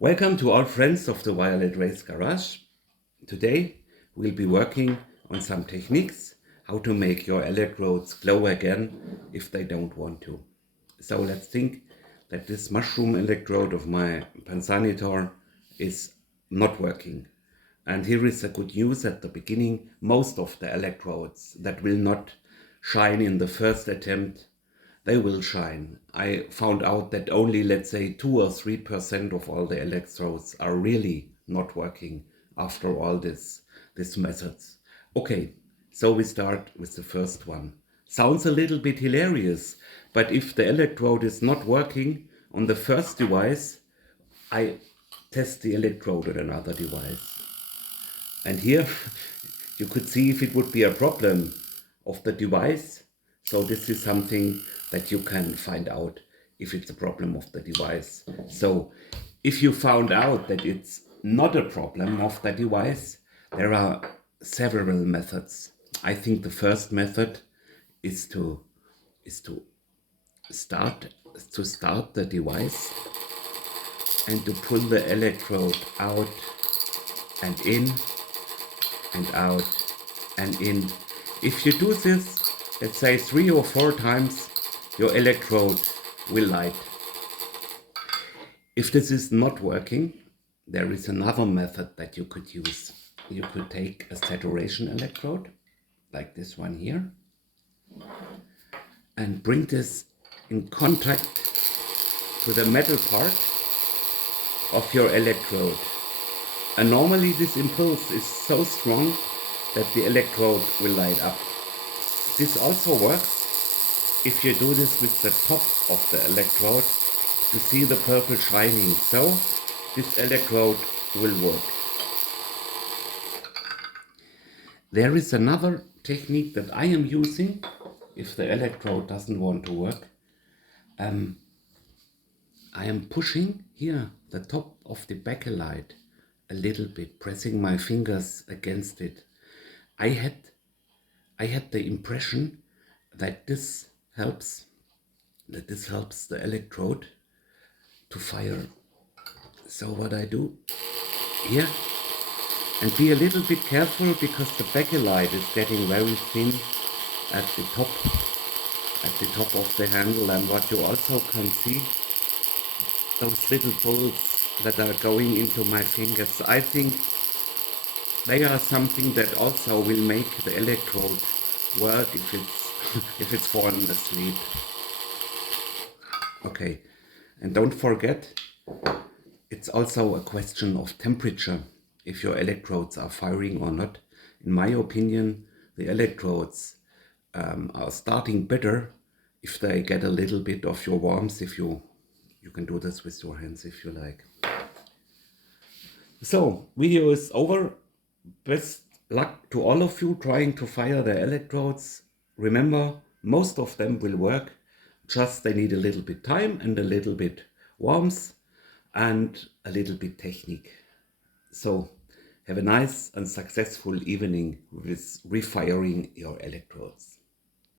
Welcome to all friends of the Violetraysgarage. Today we'll be working on some techniques how to make your electrodes glow again if they don't want to. So let's think that this mushroom electrode of my Panzanitor is not working. And here is the good news at the beginning. Most of the electrodes that will not shine in the first attempt, they will shine. I found out that only, let's say, 2 or 3% of all the electrodes are really not working after all these methods. Okay, so we start with the first one. Sounds a little bit hilarious, but if the electrode is not working on the first device, I test the electrode on another device. And here you could see if it would be a problem of the device. So this is something that you can find out if it's a problem of the device. So if you found out that it's not a problem of the device, there are several methods. I think the first method is to start the device and to pull the electrode out and in and out and in. If you do this, let's say 3 or 4 times, your electrode will light. If this is not working, there is another method that you could use. You could take a saturation electrode, like this one here, and bring this in contact to the metal part of your electrode. And normally this impulse is so strong that the electrode will light up. This also works if you do this with the top of the electrode to see the purple shining. So this electrode will work. There is another technique that I am using if the electrode doesn't want to work. I am pushing here the top of the backlight a little bit, pressing my fingers against it. I had the impression that this helps the electrode to fire. So what I do here, and be a little bit careful because the backlight is getting very thin at the top of the handle, and what you also can see, those little bolts that are going into my fingers. I think they are something that also will make the electrode work if it's fallen asleep. Okay, and don't forget, it's also a question of temperature, if your electrodes are firing or not. In my opinion, the electrodes are starting better if they get a little bit of your warmth. If you can do this with your hands if you like. So, video is over. Best luck to all of you trying to fire the electrodes. Remember, most of them will work, just they need a little bit time and a little bit warmth and a little bit technique. So, have a nice and successful evening with refiring your electrodes.